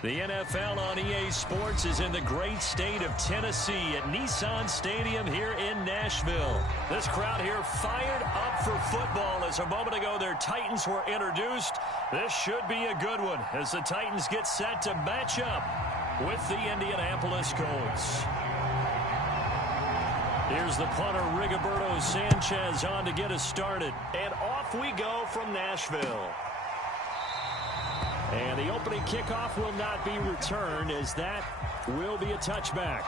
The NFL on EA Sports is in the great state of Tennessee at Nissan Stadium here in Nashville. This crowd here fired up for football as a moment ago their Titans were introduced. This should be a good one as the Titans get set to match up with the Indianapolis Colts. Here's the punter, Rigoberto Sanchez, on to get us started. And off we go from Nashville. And the opening kickoff will not be returned as that will be a touchback.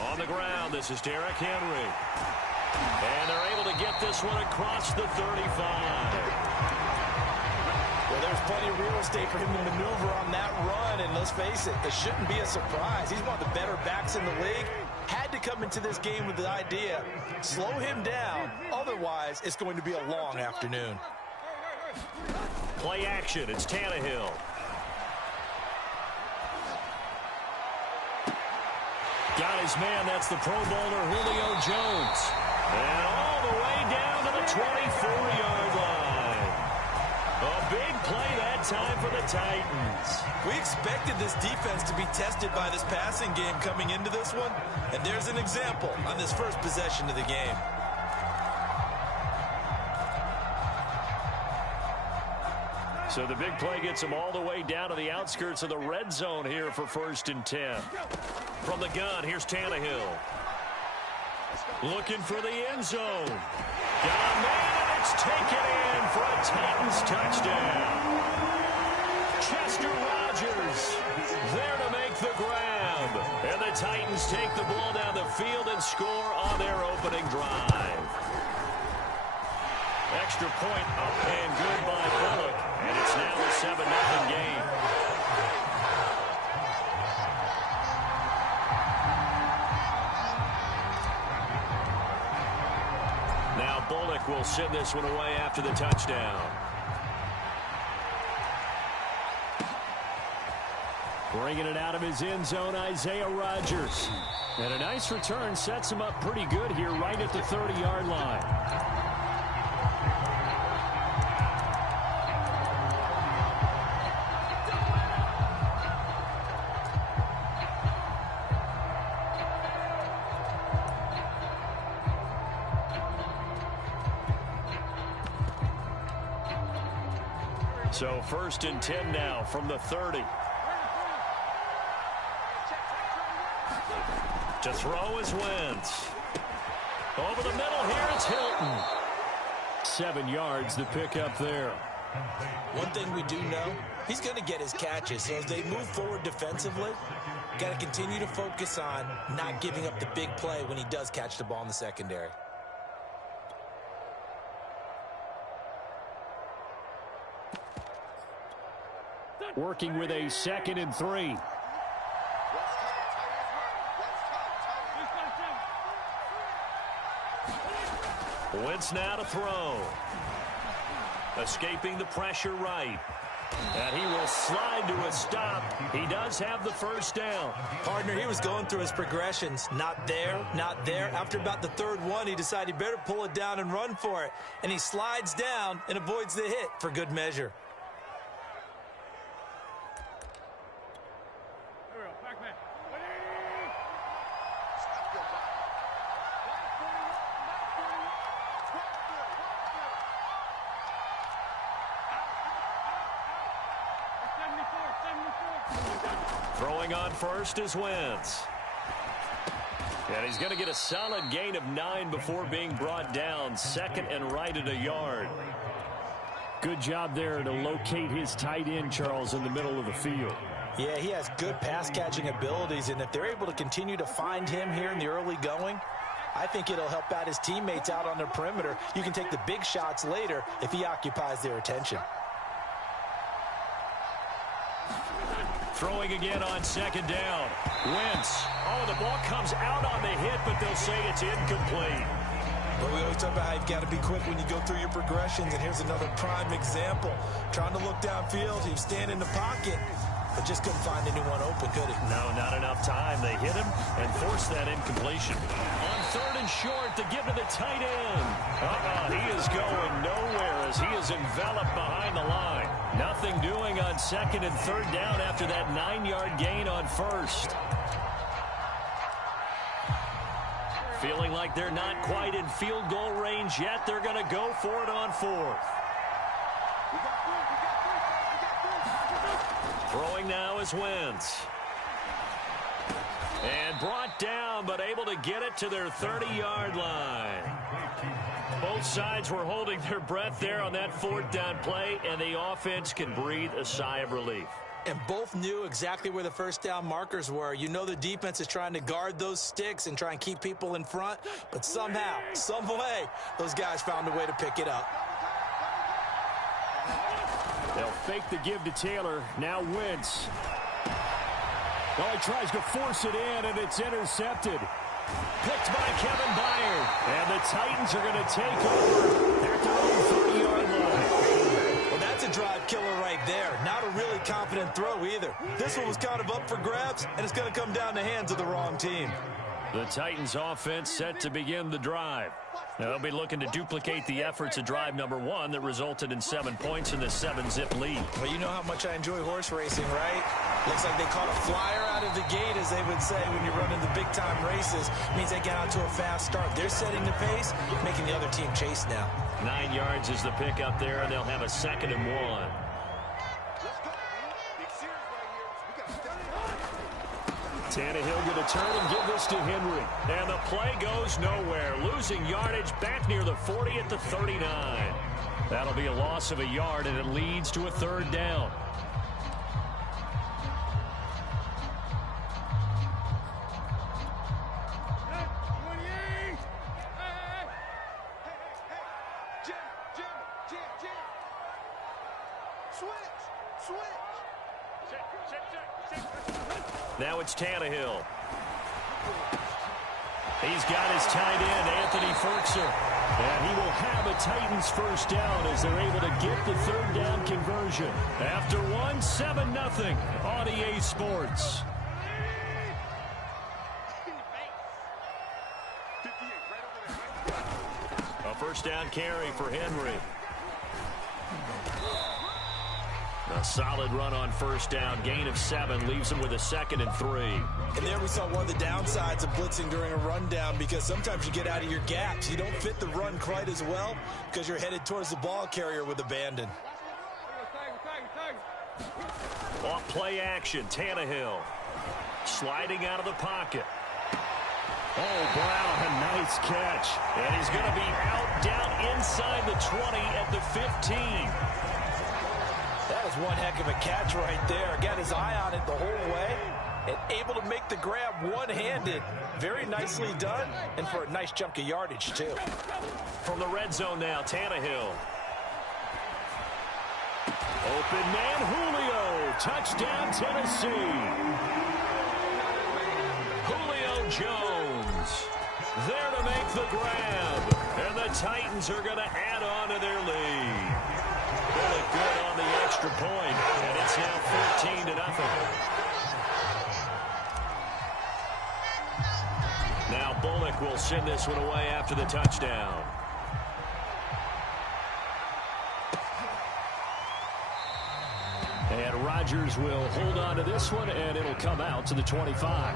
On the ground, this is Derrick Henry. And they're able to get this one across the 35. Well, there's plenty of real estate for him to maneuver on that run, and let's face it, it shouldn't be a surprise. He's one of the better backs in the league. Had to come into this game with the idea, slow him down, otherwise it's going to be a long afternoon. Play action, it's Tannehill. Got his man, that's the Pro Bowler Julio Jones. And all the way down to the 24-yard line. A big play that time for the Titans. We expected this defense to be tested by this passing game coming into this one, and there's an example on this first possession of the game. So the big play gets him all the way down to the outskirts of the red zone here for 1st and 10. From the gun, here's Tannehill. Looking for the end zone. Got a man, and it's taken in for a Titans touchdown. Chester Rogers there to make the grab. And the Titans take the ball down the field and score on their opening drive. Extra point up and good by Bullock. And it's now a 7-0 game. Now Bullock will send this one away after the touchdown. Bringing it out of his end zone, Isaiah Rodgers. And a nice return sets him up pretty good here right at the 30-yard line. So 1st and 10 now from the 30. To throw is Wentz. Over the middle here, it's Hilton. 7 yards to pick up there. One thing we do know, he's going to get his catches. So as they move forward defensively, got to continue to focus on not giving up the big play when he does catch the ball in the secondary. Working with a 2nd and 3. Wentz now to throw. Escaping the pressure right. And he will slide to a stop. He does have the first down. Partner, he was going through his progressions. Not there, not there. After about the 3rd one, he decided he better pull it down and run for it. And he slides down and avoids the hit for good measure. Throwing on first is Wentz. And he's going to get a solid gain of 9 before being brought down. 2nd and right at a yard. Good job there to locate his tight end, Charles, in the middle of the field. Yeah, he has good pass-catching abilities, and if they're able to continue to find him here in the early going, I think it'll help out his teammates out on the perimeter. You can take the big shots later if he occupies their attention. Throwing again on 2nd down. Wentz. Oh, the ball comes out on the hit, but they'll say it's incomplete. But we always talk about how you've got to be quick when you go through your progressions, and here's another prime example. Trying to look downfield, he was standing in the pocket, but just couldn't find anyone open, could he? No, not enough time. They hit him and forced that incompletion. On 3rd and short, to give to the tight end. He is going nowhere as he is enveloped behind the line. Nothing doing on 2nd and 3rd down after that 9-yard gain on 1st. Feeling like they're not quite in field goal range yet. They're going to go for it on 4th. Throwing now is Wentz. And brought down, but able to get it to their 30-yard line. Both sides were holding their breath there on that 4th down play, and the offense can breathe a sigh of relief. And both knew exactly where the first down markers were. You know the defense is trying to guard those sticks and try and keep people in front, but somehow, some way, those guys found a way to pick it up. They'll fake the give to Taylor. Now Wentz. Well, he tries to force it in, and it's intercepted. Picked by Kevin Byard. And the Titans are going to take over at their own 30-yard line. Well, that's a drive killer right there. Not a really confident throw either. This one was kind of up for grabs, and it's going to come down the hands of the wrong team. The Titans offense set to begin the drive. Now, they'll be looking to duplicate the efforts of drive number 1 that resulted in 7 points in the 7-zip lead. Well, you know how much I enjoy horse racing, right? Looks like they caught a flyer out of the gate, as they would say when you're running the big-time races. It means they get out to a fast start. They're setting the pace, making the other team chase now. 9 yards is the pick up there, and they'll have a 2nd and 1. Tannehill going to turn and give this to Henry. And the play goes nowhere. Losing yardage back near the 40 at the 39. That'll be a loss of a yard, and it leads to a 3rd down. Now it's Tannehill. He's got his tight end, Anthony Ferkser. And he will have a Titans first down as they're able to get the 3rd down conversion. After 1, 7-0 on EA Sports. A first down carry for Henry. A solid run on first down. Gain of 7 leaves him with a 2nd and 3. And there we saw one of the downsides of blitzing during a rundown, because sometimes you get out of your gaps. You don't fit the run quite as well because you're headed towards the ball carrier with abandon. Off play action, Tannehill. Sliding out of the pocket. Oh, Brown, a nice catch. And he's going to be out down inside the 20 at the 15. That was one heck of a catch right there. Got his eye on it the whole way and able to make the grab one-handed. Very nicely done, and for a nice chunk of yardage, too. From the red zone now, Tannehill. Open man, Julio. Touchdown, Tennessee. Julio Jones there to make the grab. And the Titans are going to add on to their lead. Really good on the extra point, and it's now 14-0. Now Bullock will send this one away after the touchdown. And Rodgers will hold on to this one, and it'll come out to the 25.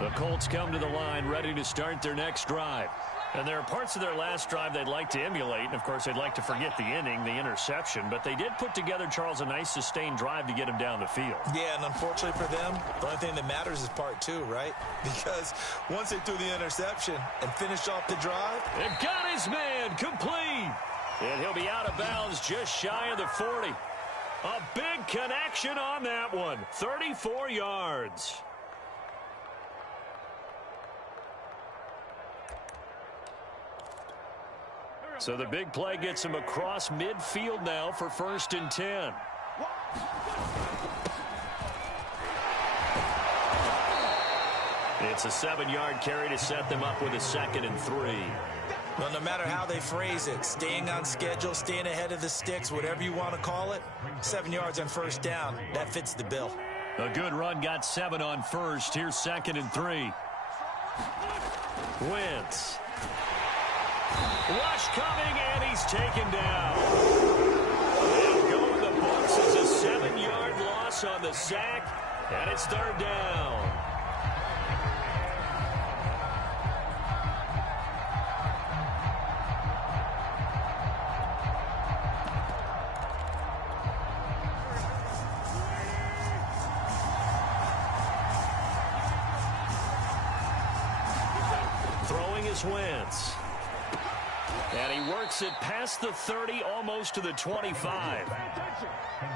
The Colts come to the line ready to start their next drive. And there are parts of their last drive they'd like to emulate. And, of course, they'd like to forget the inning, the interception. But they did put together, Charles, a nice sustained drive to get him down the field. Yeah, and unfortunately for them, the only thing that matters is part 2, right? Because once they threw the interception and finished off the drive. And got his man complete. And he'll be out of bounds just shy of the 40. A big connection on that one. 34 yards. So the big play gets him across midfield now for 1st and 10. It's a 7-yard carry to set them up with a 2nd and 3. Well, no matter how they phrase it, staying on schedule, staying ahead of the sticks, whatever you want to call it, 7 yards on first down, that fits the bill. A good run got 7 on first. Here's 2nd and 3. Wentz. Rush coming, and he's taken down. They'll go in the books as a 7-yard loss on the sack, and it's 3rd down. Throwing is Wentz. And he works it past the 30, almost to the 25.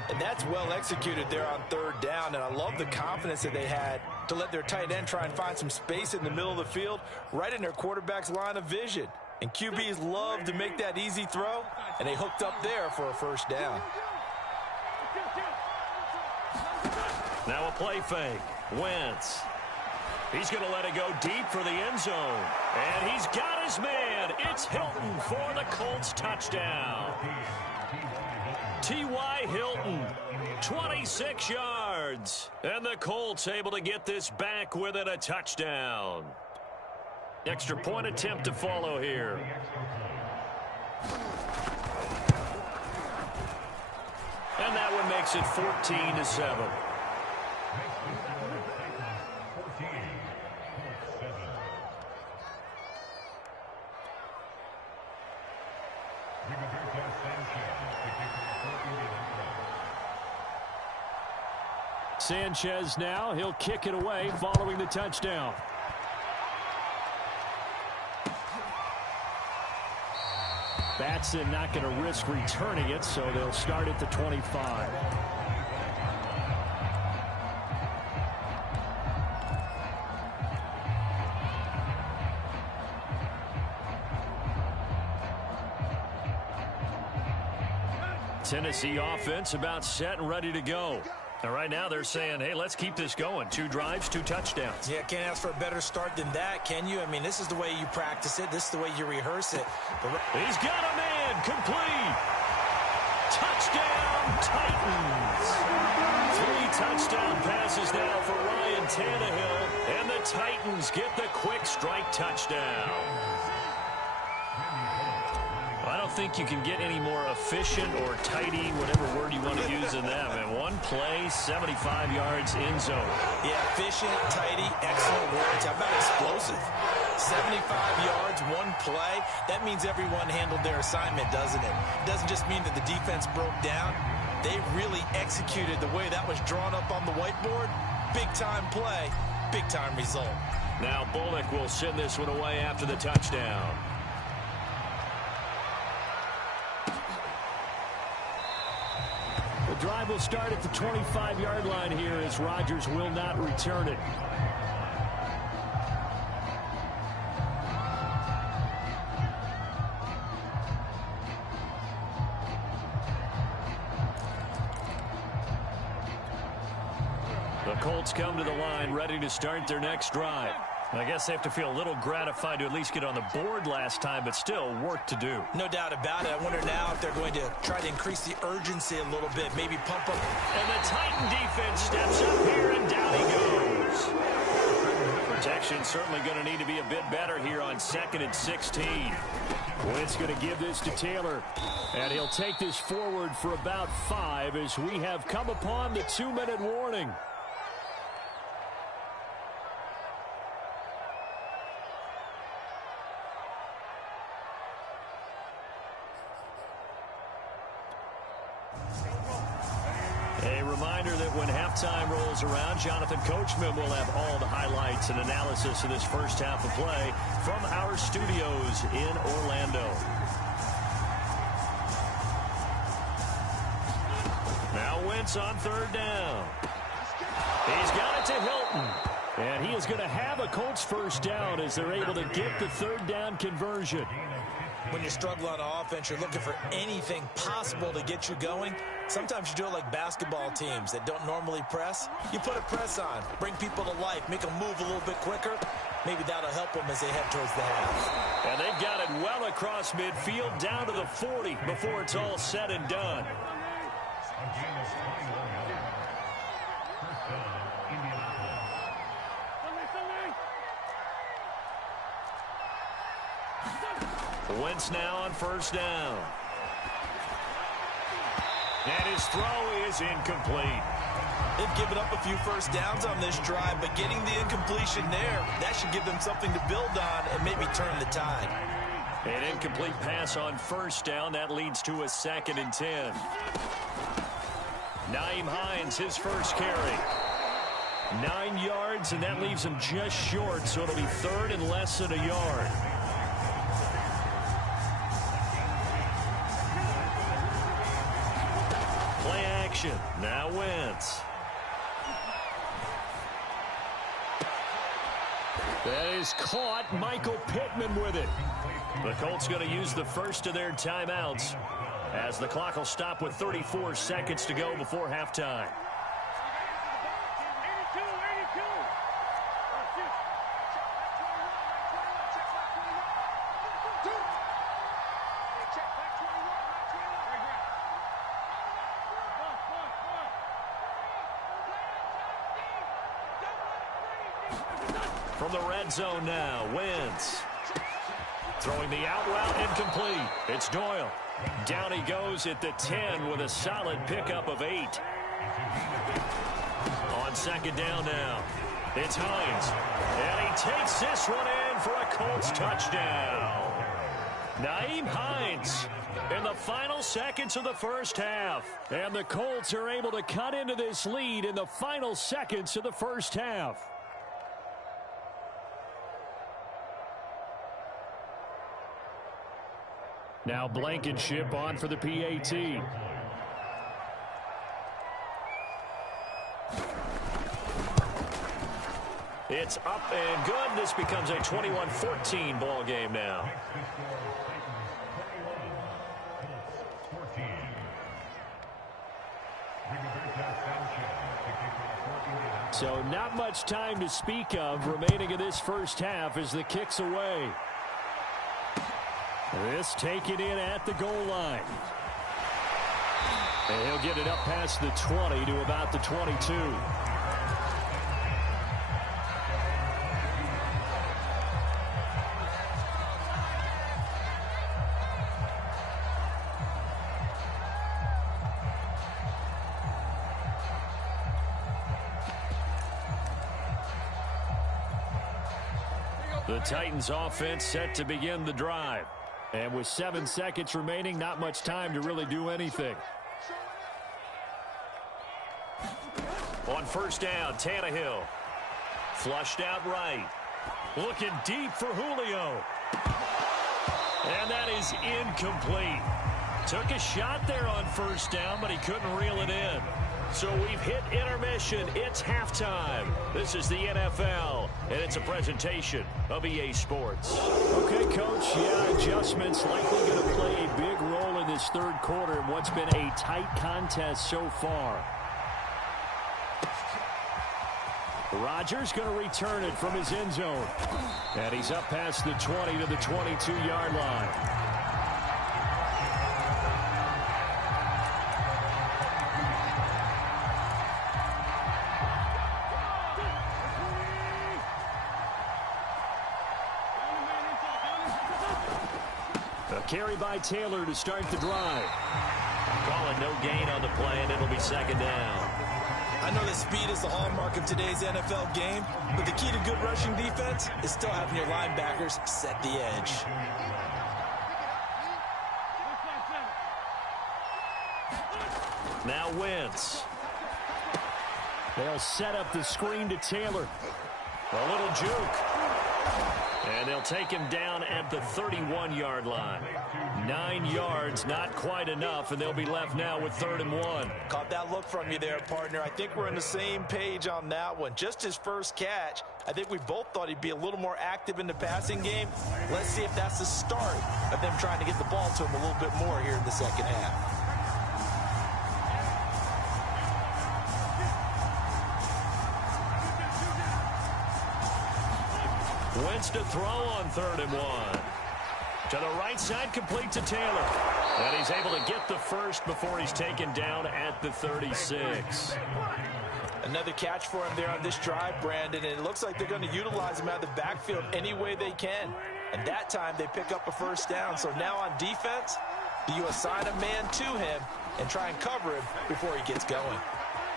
And that's well executed there on 3rd down, and I love the confidence that they had to let their tight end try and find some space in the middle of the field, right in their quarterback's line of vision. And QBs love to make that easy throw, and they hooked up there for a 1st down. Now a play fake. Wentz. He's going to let it go deep for the end zone. And he's got his man. It's Hilton for the Colts touchdown. T.Y. Hilton, 26 yards. And the Colts able to get this back within a touchdown. Extra point attempt to follow here. And that one makes it 14-7. Sanchez now, he'll kick it away following the touchdown. Batson not going to risk returning it, so they'll start at the 25. Tennessee offense about set and ready to go. And right now they're saying, hey, let's keep this going. 2 drives, 2 touchdowns. Yeah, can't ask for a better start than that, can you? I mean, this is the way you practice it. This is the way you rehearse it. He's got a man, complete. Touchdown, Titans. 3 touchdown passes now for Ryan Tannehill. And the Titans get the quick strike touchdown. I don't think you can get any more efficient or tidy, whatever word you want to use in that. And 1 play, 75 yards in zone. Yeah, efficient, tidy, excellent words. How about explosive? 75 yards, 1 play. That means everyone handled their assignment, doesn't it? It doesn't just mean that the defense broke down. They really executed the way that was drawn up on the whiteboard. Big-time play, big-time result. Now Bullock will send this one away after the touchdown. The drive will start at the 25-yard line here as Rodgers will not return it. The Colts come to the line ready to start their next drive. I guess they have to feel a little gratified to at least get on the board last time, but still work to do. No doubt about it. I wonder now if they're going to try to increase the urgency a little bit, maybe pump up. And the Titan defense steps up here, and down he goes. Protection certainly going to need to be a bit better here on 2nd and 16. Wentz going to give this to Taylor, and he'll take this forward for about 5 as we have come upon the 2-minute warning. A reminder that when halftime rolls around, Jonathan Coachman will have all the highlights and analysis of this first half of play from our studios in Orlando. Now Wentz on 3rd down. He's got it to Hilton. And he is going to have a Colts first down as they're able to get the 3rd down conversion. when you struggle on offense, you're looking for anything possible to get you going. Sometimes you do it like basketball teams that don't normally press. You put a press on, bring people to life, make them move a little bit quicker. Maybe that'll help them as they head towards the half. And they've got it well across midfield, down to the 40 before it's all said and done. Wentz now on first down. And his throw is incomplete. They've given up a few first downs on this drive, but getting the incompletion there, that should give them something to build on and maybe turn the tide. An incomplete pass on first down. That leads to a 2nd and 10. Nyheim Hines, his first carry. 9 yards, and that leaves him just short, so it'll be 3rd and less than a yard. Play action. Now Wentz. That is caught. Michael Pittman with it. The Colts going to use the first of their timeouts as the clock will stop with 34 seconds to go before halftime. From the red zone now, Wentz. Throwing the out route, incomplete. It's Doyle. Down he goes at the 10 with a solid pickup of 8. On 2nd down now, it's Hines. And he takes this one in for a Colts touchdown. Nyheim Hines in the final seconds of the first half. And the Colts are able to cut into this lead in the final seconds of the first half. Now Blankenship on for the PAT. It's up and good. This becomes a 21-14 ball game now. So not much time to speak of remaining in this first half as the kick's away. This taken in at the goal line. And he'll get it up past the 20 to about the 22. The Titans offense set to begin the drive. And with 7 seconds remaining, not much time to really do anything. On first down, Tannehill. Flushed out right. Looking deep for Julio. And that is incomplete. Took a shot there on first down, but he couldn't reel it in. So we've hit intermission. It's halftime. This is the NFL, and it's a presentation of EA Sports. Okay, Coach, yeah, adjustments likely going to play a big role in this third quarter in what's been a tight contest so far. Rodgers going to return it from his end zone. And he's up past the 20 to the 22-yard line. Carry by Taylor to start the drive. Calling no gain on the play, and it'll be 2nd down. I know that speed is the hallmark of today's NFL game, but the key to good rushing defense is still having your linebackers set the edge. Now Wentz. They'll set up the screen to Taylor. A little juke. And they'll take him down at the 31-yard line. 9 yards, not quite enough, and they'll be left now with 3rd and 1. Caught that look from you there, partner. I think we're on the same page on that one. Just his first catch. I think we both thought he'd be a little more active in the passing game. Let's see if that's the start of them trying to get the ball to him a little bit more here in the second half. Wentz to throw on 3rd and 1. To the right side, complete to Taylor. And he's able to get the first before he's taken down at the 36. Another catch for him there on this drive, Brandon, and it looks like they're going to utilize him out of the backfield any way they can. And that time they pick up a first down. So now on defense, do you assign a man to him and try and cover him before he gets going?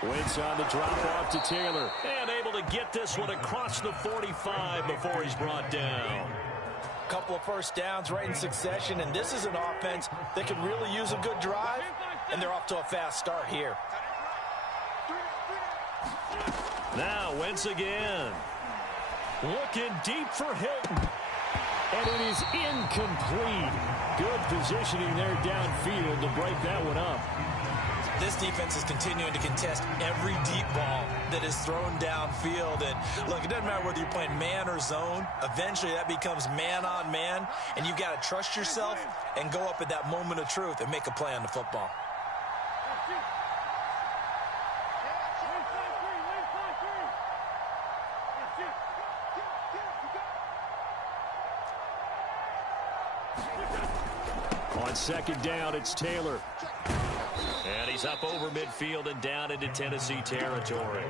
Wentz on the drop-off to Taylor. And able to get this one across the 45 before he's brought down. Couple of first downs right in succession, and this is an offense that can really use a good drive, and they're off to a fast start here. Now Wentz again. Looking deep for Hilton. And it is incomplete. Good positioning there downfield to break that one up. This defense is continuing to contest every deep ball that is thrown downfield. And look, it doesn't matter whether you're playing man or zone. Eventually that becomes man on man, and you've got to trust yourself and go up at that moment of truth and make a play on the football. On 2nd down, it's Taylor. And he's up over midfield and down into Tennessee territory.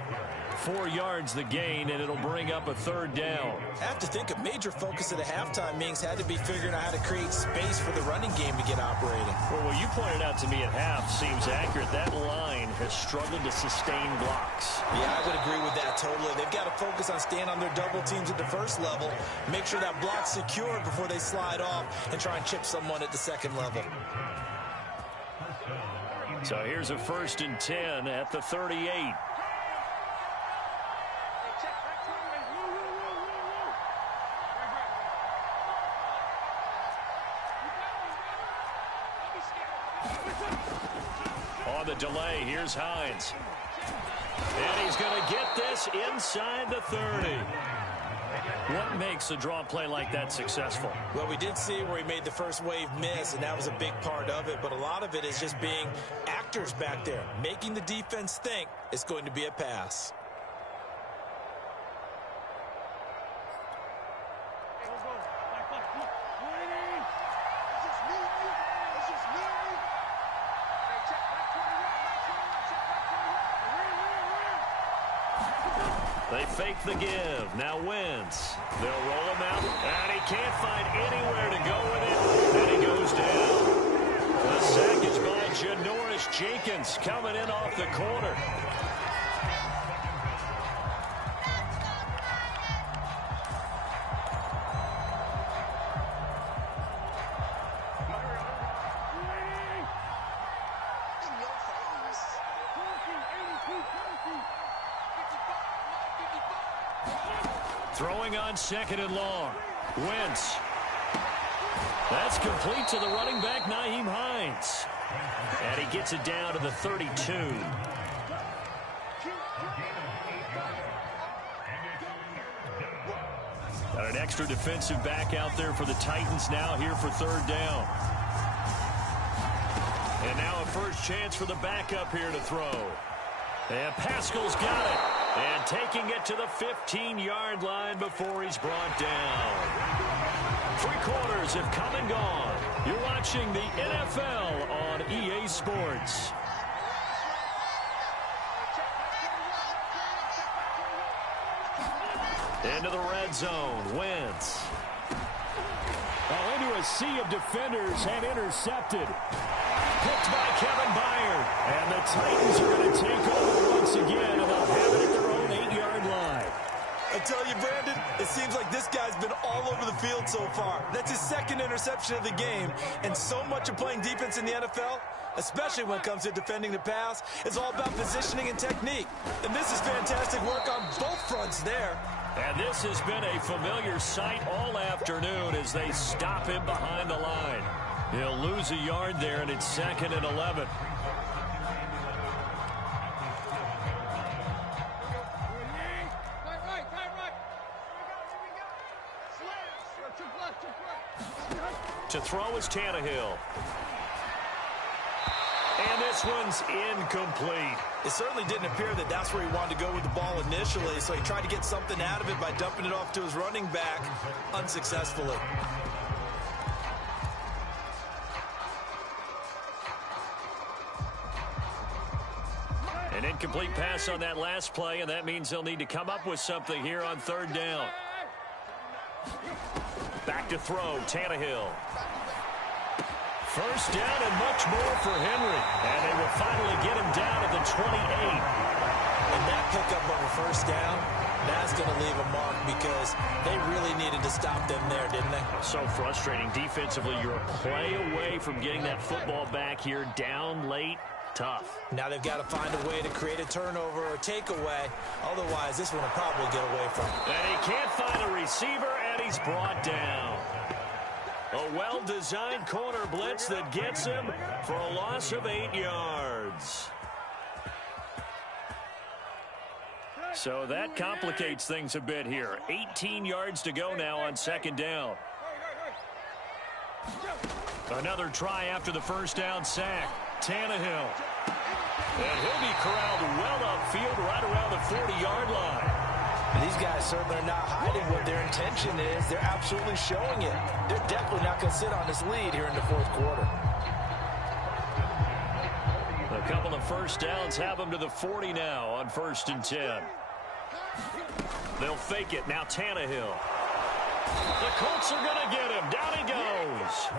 4 yards the gain, and it'll bring up a 3rd down. I have to think a major focus at the halftime meetings had to be figuring out how to create space for the running game to get operating. Well, what you pointed out to me at half seems accurate. That line has struggled to sustain blocks. Yeah, I would agree with that totally. They've got to focus on staying on their double teams at the first level, make sure that block's secured before they slide off and try and chip someone at the second level. So here's a 1st and 10 at the 38. On the delay, here's Hines. And he's going to get this inside the 30. What makes a draw play like that successful? Well, we did see where he made the first wave miss, and that was a big part of it. But a lot of it is just being actors back there, making the defense think it's going to be a pass. They fake the give. Now Wentz. They'll roll him out, and he can't find anywhere to go with it, and he goes down. The sack is by Janoris Jenkins coming in off the corner. Throwing on 2nd and long. Wentz. That's complete to the running back, Nyheim Hines. And he gets it down to the 32. Got an extra defensive back out there for the Titans now here for 3rd down. And now a first chance for the backup here to throw. And Pascal's got it. And taking it to the 15-yard line before he's brought down. 3 quarters have come and gone. You're watching the NFL on EA Sports. Into the red zone. Wentz. Well, into a sea of defenders and intercepted. Picked by Kevin Byard. And the Titans are going to take over once again, and they'll have it at their own 8-yard line. I tell you, Brandon, it seems like this guy's been all over the field so far. That's his 2nd interception of the game, and so much of playing defense in the NFL, especially when it comes to defending the pass, is all about positioning and technique. And this is fantastic work on both fronts there. And this has been a familiar sight all afternoon as they stop him behind the line. He'll lose a yard there, and it's 2nd and 11. To throw is Tannehill. And this one's incomplete. It certainly didn't appear that that's where he wanted to go with the ball initially, so he tried to get something out of it by dumping it off to his running back unsuccessfully. An incomplete pass on that last play, and that means they'll need to come up with something here on 3rd down. Back to throw, Tannehill. First down and much more for Henry. And they will finally get him down at the 28. And that pickup of a first down, that's going to leave a mark because they really needed to stop them there, didn't they? So frustrating defensively. You're a play away from getting that football back here, down late. Tough. Now they've got to find a way to create a turnover or takeaway. Otherwise, this one will probably get away from him. And he can't find a receiver, and he's brought down. A well-designed corner blitz that gets him for a loss of 8 yards. So that complicates things a bit here. 18 yards to go now on 2nd down. Another try after the first down sack. Tannehill. And he'll be corralled well upfield right around the 40-yard line. These guys certainly are not hiding what their intention is. They're absolutely showing it. They're definitely not going to sit on this lead here in the 4th quarter. A couple of first downs have them to the 40 now on 1st and 10. They'll fake it. Now Tannehill. The Colts are going to get him. Down he goes.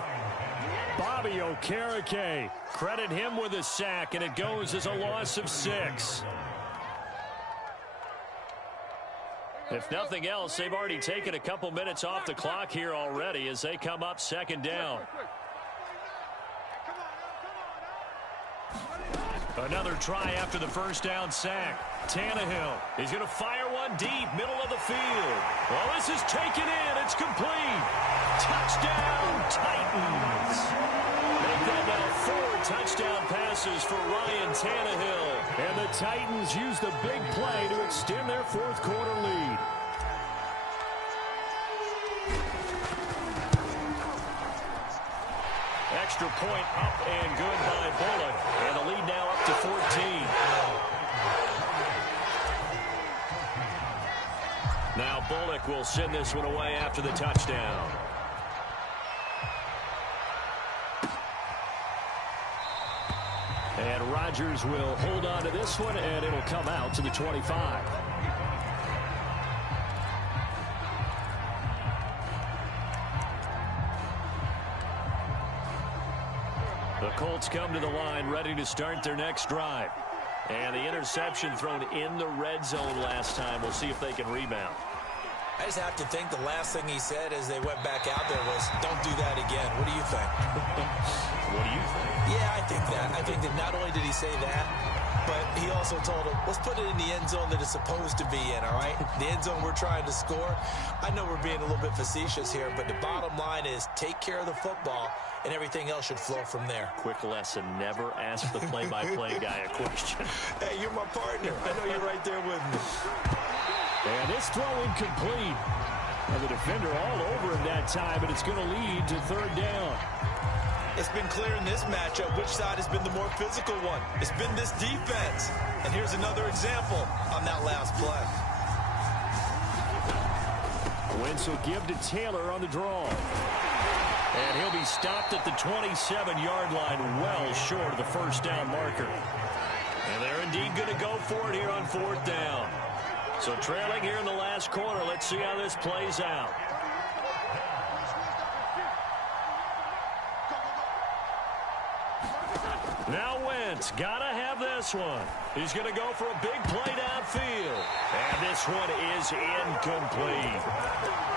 Bobby Okereke. Credit him with a sack, and it goes as a loss of 6. If nothing else, they've already taken a couple minutes off the clock here already as they come up 2nd down. Another try after the first down sack. Tannehill. He's going to fire one deep, middle of the field. Well, this is taken in. It's complete. Touchdown, Titans. Make that now 4 touchdown passes for Ryan Tannehill. And the Titans use the big play to extend their 4th quarter lead. Extra point up and good by Bullock. And the lead now up to 14. Now Bullock will send this one away after the touchdown. And Rodgers will hold on to this one, and it'll come out to the 25. The Colts come to the line ready to start their next drive. And the interception thrown in the red zone last time. We'll see if they can rebound. I just have to think the last thing he said as they went back out there was, don't do that again. What do you think? What do you think? Yeah, I think that. I think that not only did he say that, but he also told him, let's put it in the end zone that it's supposed to be in, all right? The end zone we're trying to score. I know we're being a little bit facetious here, but the bottom line is take care of the football, and everything else should flow from there. Quick lesson, never ask the play-by-play guy a question. Hey, you're my partner. I know you're right there with me. And this throw incomplete. And the defender all over him that time, but it's going to lead to 3rd down. It's been clear in this matchup which side has been the more physical one. It's been this defense. And here's another example on that last play. Wentz will give to Taylor on the draw. And he'll be stopped at the 27-yard line, well short of the first down marker. And they're indeed going to go for it here on 4th down. So trailing here in the last quarter, let's see how this plays out. Now Wentz, gotta have this one. He's gonna go for a big play downfield. And this one is incomplete.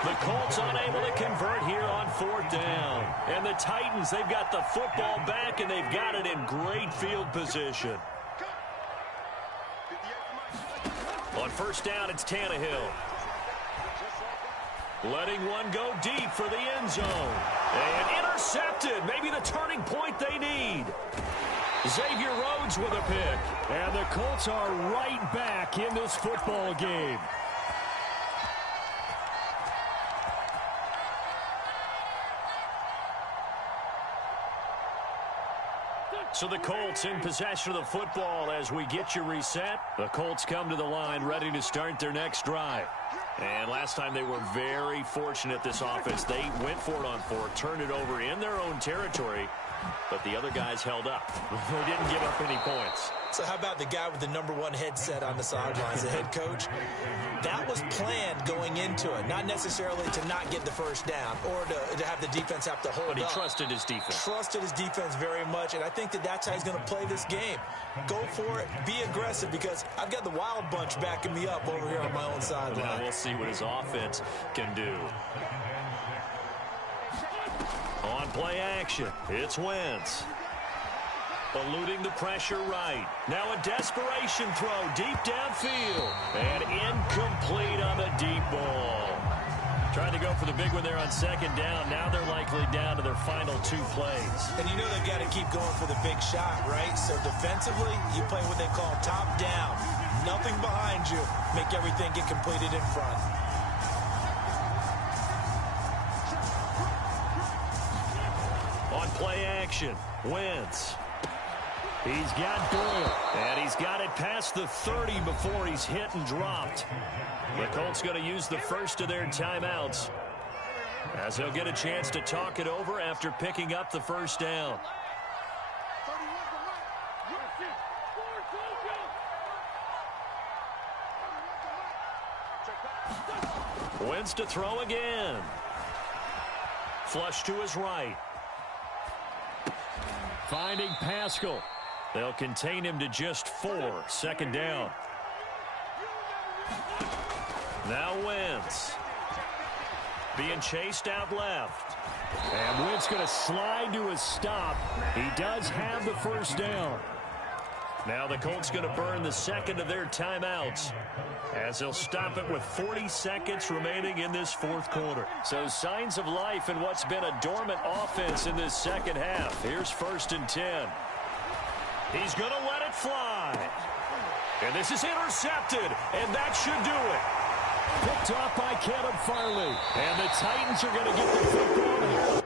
The Colts unable to convert here on 4th down. And the Titans, they've got the football back, and they've got it in great field position. On 1st down, it's Tannehill. Letting one go deep for the end zone. And intercepted. Maybe the turning point they need. Xavier Rhodes with a pick. And the Colts are right back in this football game. So the Colts in possession of the football as we get you reset. The Colts come to the line ready to start their next drive. And last time they were very fortunate, this offense. They went for it on 4, turned it over in their own territory, but the other guys held up. They didn't give up any points. So how about the guy with the #1 headset on the sidelines, the head coach? That was planned going into it, not necessarily to not get the first down or to have the defense have to hold up. But he trusted his defense. Trusted his defense very much, and I think that's how he's going to play this game. Go for it. Be aggressive, because I've got the wild bunch backing me up over here on my own sideline. Now we'll see what his offense can do. On play action, it's Wentz. Eluding the pressure right. Now a desperation throw deep downfield. And incomplete on the deep ball. Trying to go for the big one there on second down. Now they're likely down to their final 2 plays. And you know they've got to keep going for the big shot, right? So defensively, you play what they call top down. Nothing behind you. Make everything get completed in front. On play action, Wentz. He's got Doyle, and he's got it past the 30 before he's hit and dropped. The Colts going to use the first of their timeouts, as they'll get a chance to talk it over after picking up the first down. Wentz to throw again. Flush to his right. Finding Pascal. They'll contain him to just 4. Second down. Now Wentz. Being chased out left. And Wentz going to slide to a stop. He does have the first down. Now the Colts going to burn the second of their timeouts, as they'll stop it with 40 seconds remaining in this 4th quarter. So signs of life in what's been a dormant offense in this second half. Here's 1st and 10. He's going to let it fly. And this is intercepted, and that should do it. Picked off by Caleb Farley. And the Titans are going to get the football here.